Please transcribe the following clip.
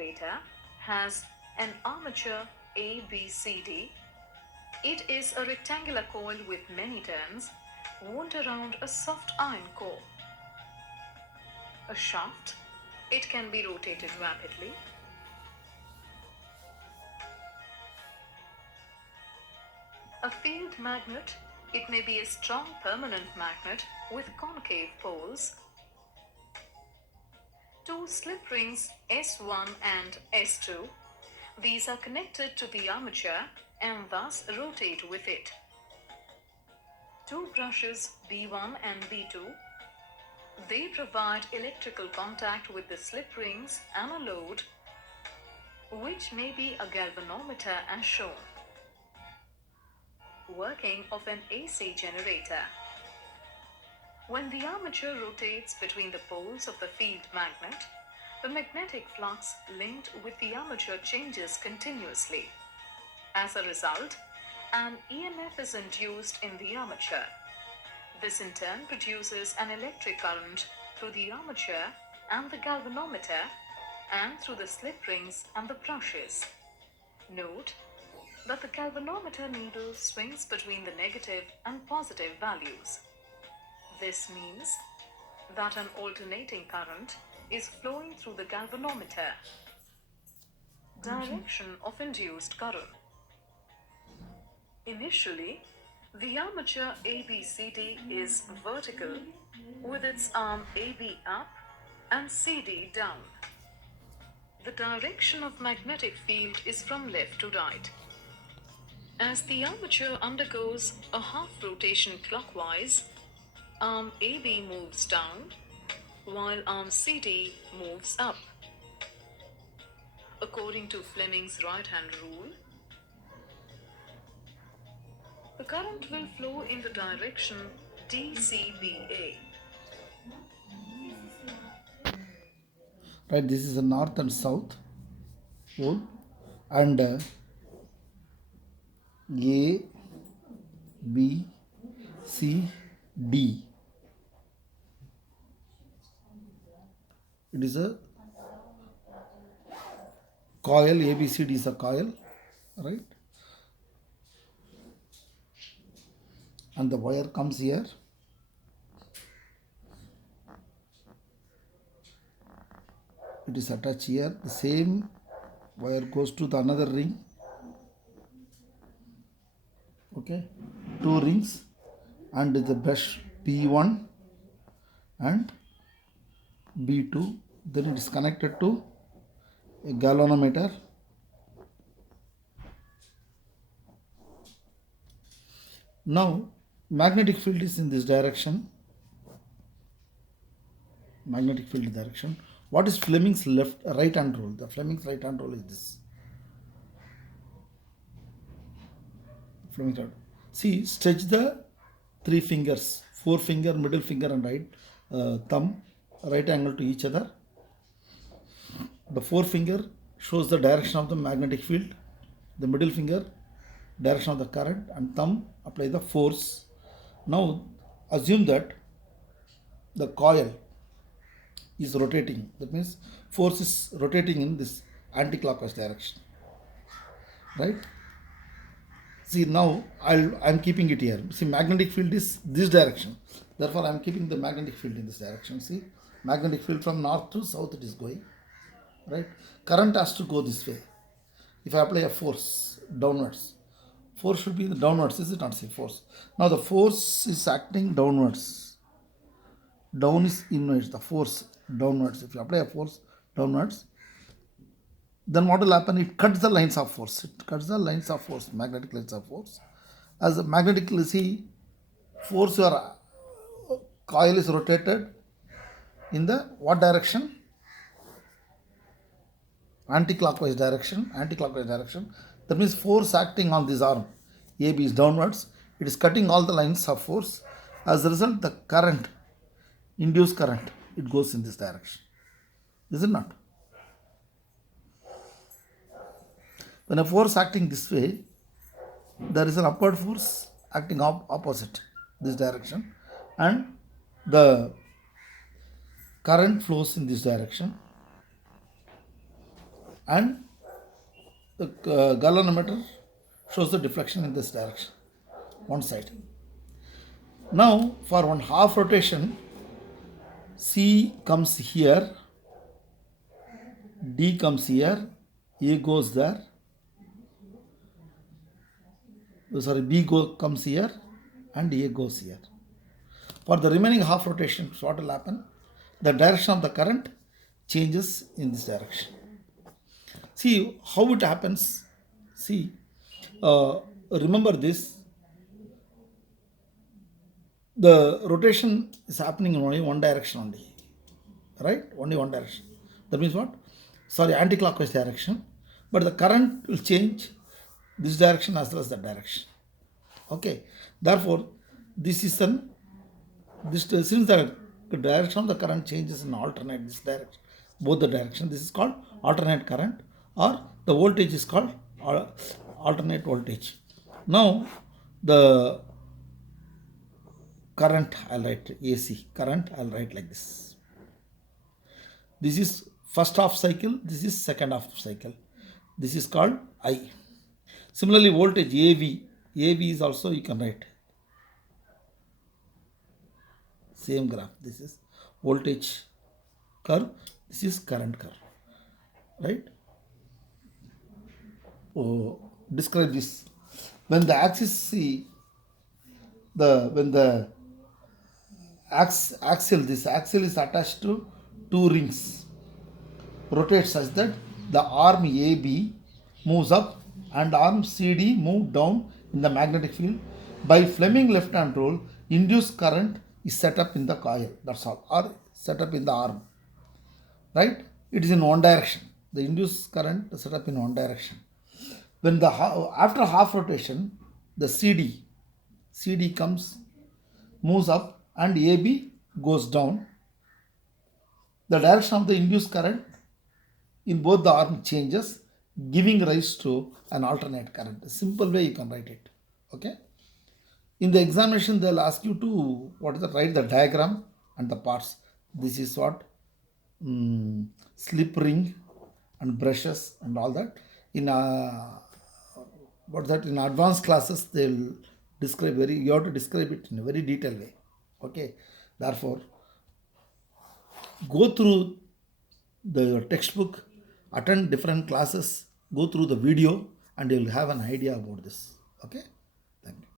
generator has an armature ABCD. It is a rectangular coil with many turns wound around a soft iron core. A shaft, it can be rotated rapidly. A field magnet, it may be a strong permanent magnet with concave poles. Two slip rings S1 and S2. These are connected to the armature and thus rotate with it. Two brushes B1 and B2. They provide electrical contact with the slip rings and a load, which may be a galvanometer as shown. Working of an AC generator. When the armature rotates between the poles of the field magnet, the magnetic flux linked with the armature changes continuously. As a result, an EMF is induced in the armature. This in turn produces an electric current through the armature and the galvanometer and through the slip rings and the brushes. Note that the galvanometer needle swings between the negative and positive values. This means that an alternating current is flowing through the galvanometer. Direction of induced current. Initially, the armature ABCD is vertical with its arm AB up and CD down. The direction of magnetic field is from left to right. As the armature undergoes a half rotation clockwise, arm AB moves down while arm CD moves up. According to Fleming's right-hand rule, the current will flow in the direction DCBA. Right, this is a north and south pole, and A, B, C, D. It is a coil. ABCD is a coil, right? And the wire comes here. It is attached here. The same wire goes to the another ring. Okay, two rings, and the brush P1 and B2. Then it is connected to a galvanometer. Now magnetic field is in this direction. Magnetic field direction. What is Fleming's right hand rule? The Fleming's right hand rule is this. Fleming's right. See, stretch the three fingers, forefinger, middle finger, and right thumb, right angle to each other. The forefinger shows the direction of the magnetic field. The middle finger, direction of the current, and thumb apply the force. Now assume that the coil is rotating. That means force is rotating in this anti-clockwise direction, right? See, now I'm keeping it here. See, magnetic field is this direction. Therefore, I'm keeping the magnetic field in this direction. See, magnetic field from north to south it is going, right? Current has to go this way. If I apply a force downwards, force should be the downwards, is it not? See, force. Now the force is acting downwards. Down is inwards, the force downwards. If you apply a force downwards, then what will happen? It cuts the lines of force. It cuts the lines of force, magnetic lines of force. As the magnetic, see, force your coil is rotated in the what direction? Anti-clockwise direction. Anti-clockwise direction. That means force acting on this arm AB is downwards. It is cutting all the lines of force. As a result, the current, induced current, it goes in this direction. Is it not? When a force acting this way, there is an upward force acting opposite this direction, and the current flows in this direction. and the galvanometer shows the deflection in this direction, one side. Now for one half rotation, C comes here, D comes here, A goes there, comes here, and A goes here. For the remaining half rotation, what will happen? The direction of the current changes in this direction. See how it happens. See, remember this. The rotation is happening in only one direction only, right? Only one direction. That means what? Sorry, anti-clockwise direction. But the current will change this direction as well as that direction. Okay. Therefore, this is since the direction of the current changes in alternate this direction, both the direction. This is called alternate current, or the voltage is called alternate voltage. Now the current, I'll write AC current, I'll write like this. This is first half cycle, this is second half cycle. This is called I. Similarly, voltage AV. AV is also, you can write same graph. This is voltage curve, this is current curve, right? Describe this. When the axis C, when the axial, this axial is attached to two rings, rotates such that the arm AB moves up and arm CD move down in the magnetic field. By Fleming left hand rule, induced current is set up in the coil, that's all, or set up in the arm, right? It is in one direction. The induced current is set up in one direction. When the after half rotation, the CD moves up and AB goes down. The direction of the induced current in both the arm changes, giving rise to an alternate current. A simple way you can write it. Okay. In the examination, they'll ask you to write the diagram and the parts. This is what slip ring and brushes and all that. In in advanced classes they'll describe you have to describe it in a very detailed way. Okay. Therefore, go through the textbook, attend different classes, go through the video, and you will have an idea about this. Okay. Thank you.